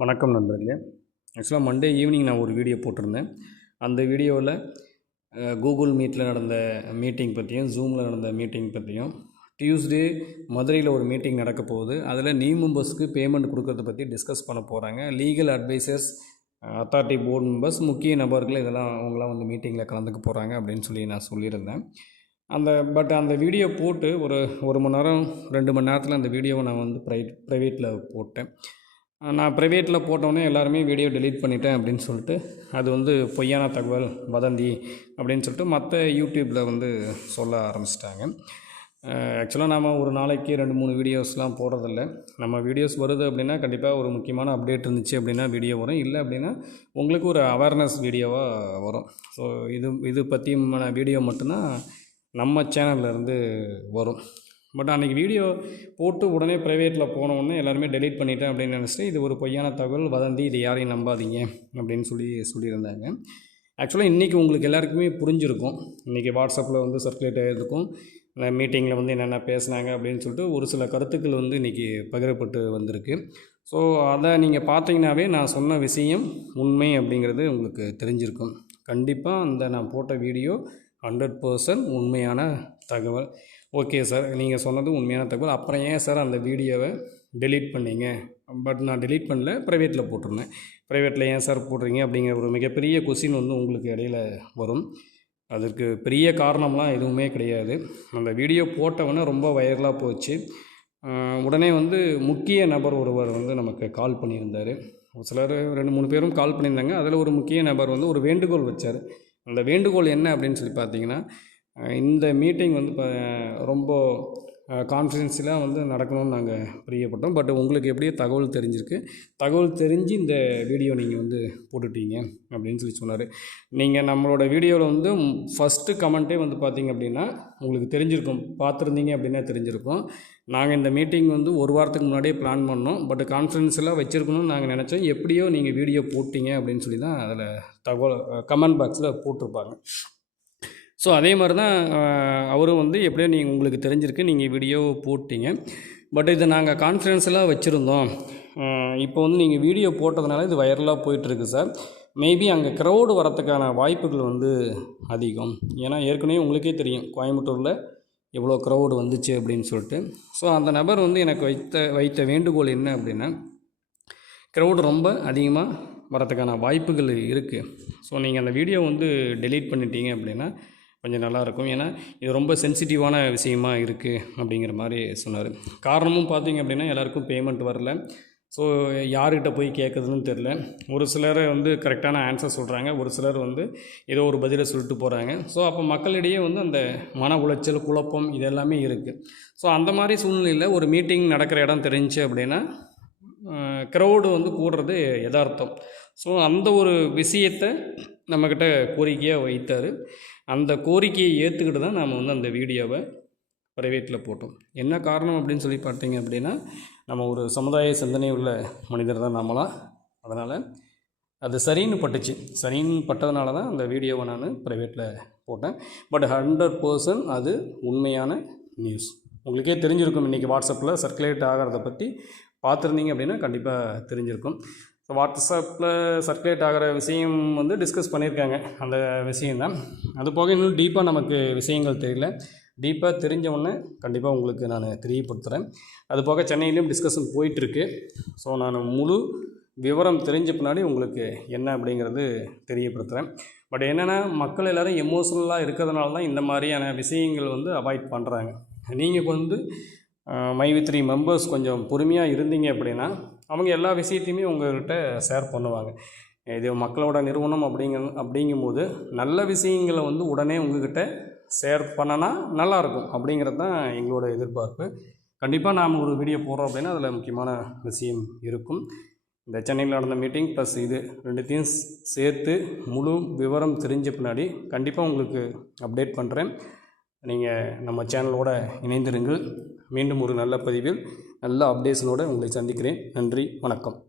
வணக்கம் நண்பர்களே. ஆக்சுவலாக மண்டே ஈவினிங் நான் ஒரு வீடியோ போட்டிருந்தேன். அந்த வீடியோவில் கூகுள் மீட்டில் நடந்த மீட்டிங் பற்றியும் ஜூமில் நடந்த மீட்டிங் பற்றியும் டியூஸ்டே மதுரையில் ஒரு மீட்டிங் நடக்க போகுது. அதில் நியூ மெம்பர்ஸ்க்கு பேமெண்ட் கொடுக்கறத பற்றி டிஸ்கஸ் பண்ண போகிறாங்க legal advisers authority board members முக்கிய நபர்கள் இதெல்லாம் அவங்களாம் வந்து மீட்டிங்கில் கலந்துக்க போகிறாங்க அப்படின்னு சொல்லி நான் சொல்லியிருந்தேன். அந்த பட் அந்த வீடியோ போட்டு ஒரு ஒரு மணி நேரம் ரெண்டு மணி நேரத்தில் அந்த வீடியோவை நான் வந்து ப்ரை ப்ரைவேட்டில் போட்டேன். நான் ப்ரைவேட்டில் போட்டோன்னே எல்லாருமே வீடியோ டெலீட் பண்ணிட்டேன் அப்படின்னு சொல்லிட்டு அது வந்து பொய்யான தகவல் வதந்தி அப்படின்னு சொல்லிட்டு மற்ற யூடியூப்பில் வந்து சொல்ல ஆரம்பிச்சிட்டாங்க. ஆக்சுவலாக நாம் ஒரு நாளைக்கு ரெண்டு மூணு வீடியோஸ்லாம் போடுறதில்ல. நம்ம வீடியோஸ் வருது அப்படின்னா கண்டிப்பாக ஒரு முக்கியமான அப்டேட் இருந்துச்சு அப்படின்னா வீடியோ வரும். இல்லை அப்படின்னா உங்களுக்கு ஒரு அவேர்னஸ் வீடியோவாக வரும். ஸோ இது இது பற்றியுமான வீடியோ மட்டும்தான் நம்ம சேனலில் இருந்து வரும். பட் அன்றைக்கி வீடியோ போட்டு உடனே ப்ரைவேட்டில் போனோடனே எல்லாருமே டெலீட் பண்ணிட்டேன் அப்படின்னு நினச்சிட்டு இது ஒரு பொய்யான தகவல் வதந்தி இது யாரையும் நம்பாதீங்க அப்படின்னு சொல்லி சொல்லியிருந்தாங்க. ஆக்சுவலாக இன்றைக்கி உங்களுக்கு எல்லாருக்குமே புரிஞ்சிருக்கும். இன்றைக்கி வாட்ஸ்அப்பில் வந்து சர்க்குலேட் ஆகிருக்கும் மீட்டிங்கில் வந்து என்னென்ன பேசுனாங்க அப்படின்னு சொல்லிட்டு ஒரு சில கருத்துக்கள் வந்து இன்றைக்கி பகிரப்பட்டு வந்திருக்கு. ஸோ அதை நீங்கள் பார்த்தீங்கன்னாவே நான் சொன்ன விஷயம் உண்மை அப்படிங்கிறது உங்களுக்கு தெரிஞ்சிருக்கும். கண்டிப்பாக அந்த நான் போட்ட வீடியோ ஹண்ட்ரட் பர்சன்ட் உண்மையான தகவல். ஓகே சார் நீங்கள் சொன்னது உண்மையான தகவல். அப்புறம் ஏன் சார் அந்த வீடியோவை டெலீட் பண்ணீங்க? பட் நான் டெலீட் பண்ணல ப்ரைவேட்டில் போட்டிருந்தேன். ப்ரைவேட்டில் ஏன் சார் போடுறீங்க அப்படிங்கிற ஒரு மிகப்பெரிய கொஸ்டின் வந்து உங்களுக்கு இடையில வரும். அதற்கு பெரிய காரணம்லாம் எதுவுமே கிடையாது. அந்த வீடியோ போட்டவொடனே ரொம்ப வைரலாக போச்சு. உடனே வந்து முக்கிய நபர் ஒருவர் வந்து நமக்கு கால் பண்ணியிருந்தார். சிலர் ரெண்டு மூணு பேரும் கால் பண்ணியிருந்தாங்க. அதில் ஒரு முக்கிய நபர் வந்து ஒரு வேண்டுகோள் வச்சார். அந்த வேண்டுகோள் என்ன அப்படின்னு சொல்லி பார்த்தீங்கன்னா இந்த மீட்டிங் வந்து ரொம்ப கான்ஃபிடென்ஷியலாக வந்து நடக்கணும்னு நாங்கள் பிரியப்பட்டோம். பட் உங்களுக்கு எப்படியோ தகவல் தெரிஞ்சிருக்கு. தகவல் தெரிஞ்சு இந்த வீடியோ நீங்கள் வந்து போட்டுட்டீங்க அப்படின்னு சொல்லி சொன்னார். நீங்கள் நம்மளோட வீடியோவில் வந்து ஃபஸ்ட்டு கமெண்ட்டே வந்து பார்த்தீங்க அப்படின்னா உங்களுக்கு தெரிஞ்சிருக்கும். பார்த்துருந்தீங்க அப்படின்னா தெரிஞ்சிருக்கும். நாங்கள் இந்த மீட்டிங் வந்து ஒரு வாரத்துக்கு முன்னாடியே பிளான் பண்ணோம். பட் கான்ஃபரன்ஸ்லாம் வச்சுருக்கணும்னு நாங்கள் நினச்சோம். எப்படியோ நீங்கள் வீடியோ போட்டிங்க அப்படின்னு சொல்லி தான் அதில் தகவல் கமெண்ட் பாக்ஸில் போட்டிருப்பாங்க. ஸோ அதே மாதிரி தான் அவரும் வந்து எப்படியோ நீங்கள் உங்களுக்கு தெரிஞ்சிருக்கு நீங்கள் வீடியோ போட்டீங்க. பட் இதை நாங்கள் கான்ஃபரன்ஸ்லாம் வச்சுருந்தோம். இப்போ வந்து நீங்கள் வீடியோ போட்டதுனால இது வைரலாக போயிட்டுருக்கு சார் மேபி அங்கே க்ரௌடு வரத்துக்கான வாய்ப்புகள் வந்து அதிகம். ஏன்னா ஏற்கனவே உங்களுக்கே தெரியும் கோயம்புத்தூரில் எவ்வளோ க்ரௌடு வந்துச்சு அப்படின்னு சொல்லிட்டு. ஸோ அந்த நபர் வந்து எனக்கு வைத்த வைத்த வேண்டுகோள் என்ன அப்படின்னா க்ரௌடு ரொம்ப அதிகமாக வரதுக்கான வாய்ப்புகள் இருக்குது ஸோ நீங்கள் அந்த வீடியோ வந்து டெலீட் பண்ணிட்டீங்க அப்படின்னா கொஞ்சம் நல்லாயிருக்கும். ஏன்னா இது ரொம்ப சென்சிட்டிவான விஷயமா இருக்குது அப்படிங்கிற மாதிரி சொன்னார். காரணமும் பார்த்தீங்க அப்படின்னா எல்லாருக்கும் பேமெண்ட் வரல. ஸோ யார்கிட்ட போய் கேட்குறதுன்னு தெரில ஒரு சிலர் வந்து கரெக்டான ஆன்சர் சொல்கிறாங்க ஒரு சிலர் வந்து ஏதோ ஒரு பதிலை சொல்லிட்டு போகிறாங்க ஸோ அப்போ மக்களிடையே வந்து அந்த மன உளைச்சல் குழப்பம் இது எல்லாமே இருக்குது ஸோ அந்த மாதிரி சூழ்நிலையில் ஒரு மீட்டிங் நடக்கிற இடம் தெரிஞ்சு அப்படின்னா க்ரௌடு வந்து கூடுறது எதார்த்தம் ஸோ அந்த ஒரு விஷயத்தை நம்மக்கிட்ட கோரிக்கையாக வைத்தார். அந்த கோரிக்கையை ஏற்றுக்கிட்டு தான் நாம் வந்து அந்த வீடியோவை ப்ரைவேட்டில் போட்டோம். என்ன காரணம் அப்படின்னு சொல்லி பார்த்தீங்க அப்படின்னா நம்ம ஒரு சமுதாய சிந்தனை உள்ள மனிதர் தான் நம்மளாம் அதனால் அது சரின்னு பட்டுச்சு. சரின்னு பட்டதுனால தான் அந்த வீடியோவை நான் ப்ரைவேட்டில் போட்டேன். பட் ஹண்ட்ரட் பர்சன்ட் அது உண்மையான நியூஸ் உங்களுக்கே தெரிஞ்சிருக்கும் இன்றைக்கி வாட்ஸ்அப்பில் சர்க்குலேட் ஆகிறத பற்றி பார்த்துருந்தீங்க அப்படின்னா கண்டிப்பாக தெரிஞ்சிருக்கும். ஸோ வாட்ஸ்அப்பில் சர்க்குலேட் ஆகிற விஷயம் வந்து டிஸ்கஸ் பண்ணியிருக்காங்க அந்த விஷயந்தான் அது போக இன்னும் டீப்பாக நமக்கு விஷயங்கள் தெரியல. டீப்பாக தெரிஞ்சவொன்னே கண்டிப்பாக உங்களுக்கு நான் தெரியப்படுத்துகிறேன் அது போக சென்னையிலையும் டிஸ்கஷன் போயிட்டுருக்கு. ஸோ நான் முழு விவரம் தெரிஞ்ச பின்னாடி உங்களுக்கு என்ன அப்படிங்கிறது தெரியப்படுத்துகிறேன் பட் என்னென்னா மக்கள் எல்லோரும் எமோஷ்னலாக இருக்கிறதுனால தான் இந்த மாதிரியான விஷயங்கள் வந்து அவாய்ட் பண்ணுறாங்க நீங்கள் வந்து மை வித் த்ரீ மெம்பர்ஸ் கொஞ்சம் பொறுமையாக இருந்தீங்க அப்படின்னா அவங்க எல்லா விஷயத்தையுமே உங்கள்கிட்ட ஷேர் பண்ணுவாங்க. இது மக்களோட நிறுவனம் அப்படிங்க அப்படிங்கும்போது நல்ல விஷயங்களை வந்து உடனே உங்ககிட்ட ஷேர் பண்ணனா நல்லாயிருக்கும் அப்படிங்கிறது தான் எங்களோட எதிர்பார்ப்பு. கண்டிப்பாக நாம் ஒரு வீடியோ போடுறோம் அப்படின்னா அதில் முக்கியமான விஷயம் இருக்கும். இந்த சென்னையில் நடந்த மீட்டிங் ப்ளஸ் இது ரெண்டுத்தையும் சேர்த்து முழு விவரம் தெரிஞ்ச பின்னாடி கண்டிப்பாக உங்களுக்கு அப்டேட் பண்ணுறேன் நீங்கள் நம்ம சேனலோட இணைந்திருங்கள். மீண்டும் ஒரு நல்ல பதிவில் நல்ல அப்டேஷனோடு உங்களை சந்திக்கிறேன். நன்றி வணக்கம்.